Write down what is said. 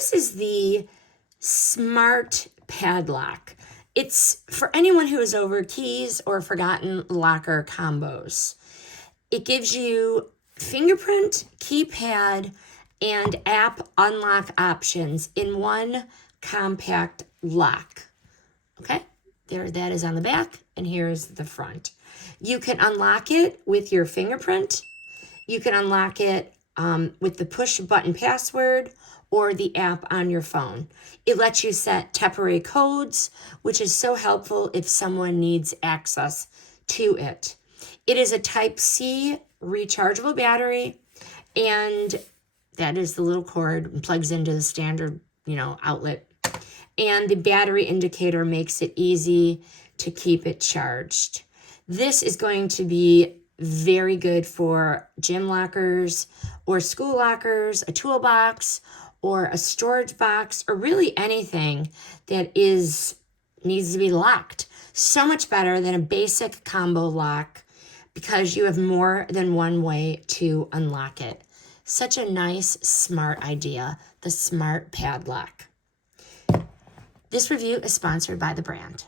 this is the Smart Padlock. It's for anyone who is over keys or forgotten locker combos. It gives you fingerprint, keypad, and app unlock options in one compact lock. Okay, there, that is on the back, and here's the front. You can unlock it with your fingerprint. You can unlock it with the push button password or the app on your phone. It lets you set temporary codes, which is so helpful if someone needs access to it. It is a Type-C rechargeable battery, and that is the little cord and plugs into the standard, outlet. And the battery indicator makes it easy to keep it charged. This is going to be very good for gym lockers or school lockers, a toolbox, or a storage box, or really anything that needs to be locked. So much better than a basic combo lock because you have more than one way to unlock it. Such a nice, smart idea, the Smart Padlock. This review is sponsored by the brand.